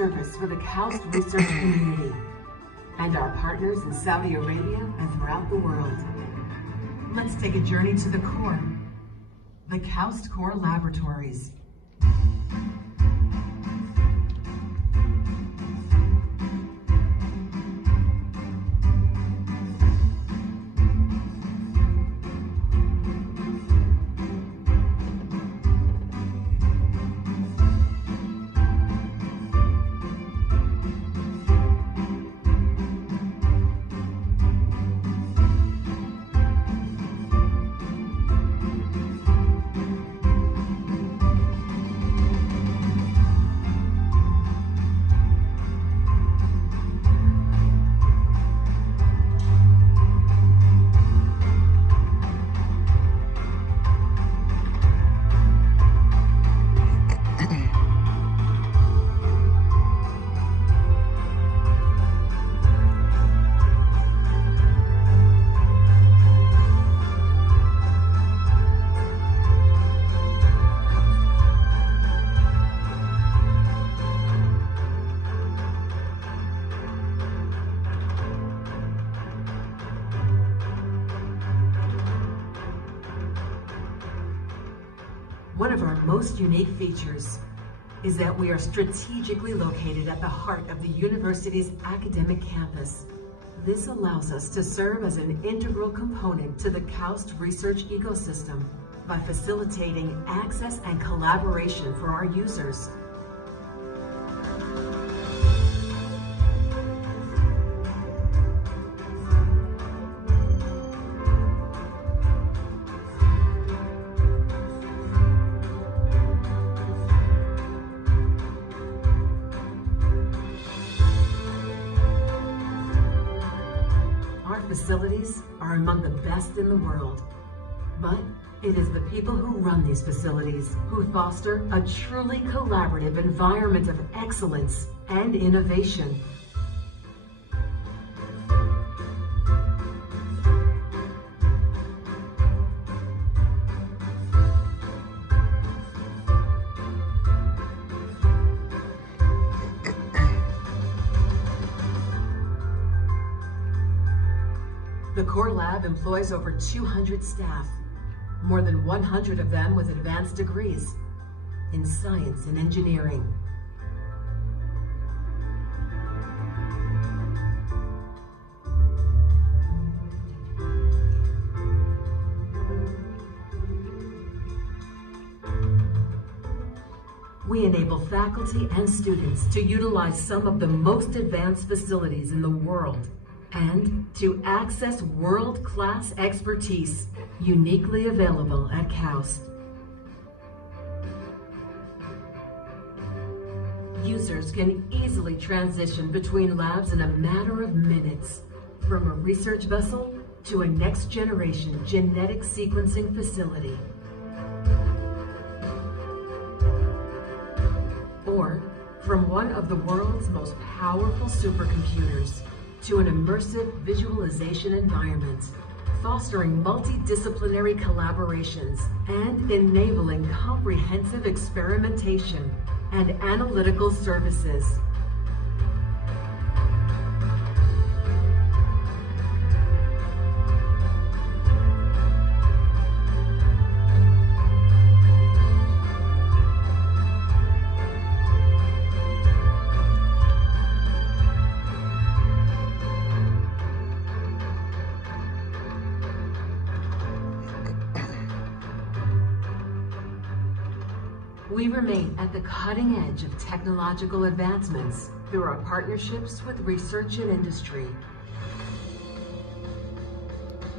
service for the KAUST research community and our partners in Saudi Arabia and throughout the world. Let's take a journey to the core, the KAUST Core Laboratories. One of our most unique features is that we are strategically located at the heart of the university's academic campus. This allows us to serve as an integral component to the KAUST research ecosystem by facilitating access and collaboration for our users. Our facilities are among the best in the world, but it is the people who run these facilities who foster a truly collaborative environment of excellence and innovation. The Core Lab employs over 200 staff, more than 100 of them with advanced degrees in science and engineering. We enable faculty and students to utilize some of the most advanced facilities in the world and to access world-class expertise uniquely available at KAUST. Users can easily transition between labs in a matter of minutes, from a research vessel to a next-generation genetic sequencing facility. Or from one of the world's most powerful supercomputers to an immersive visualization environment, fostering multidisciplinary collaborations and enabling comprehensive experimentation and analytical services. We remain at the cutting edge of technological advancements through our partnerships with research and industry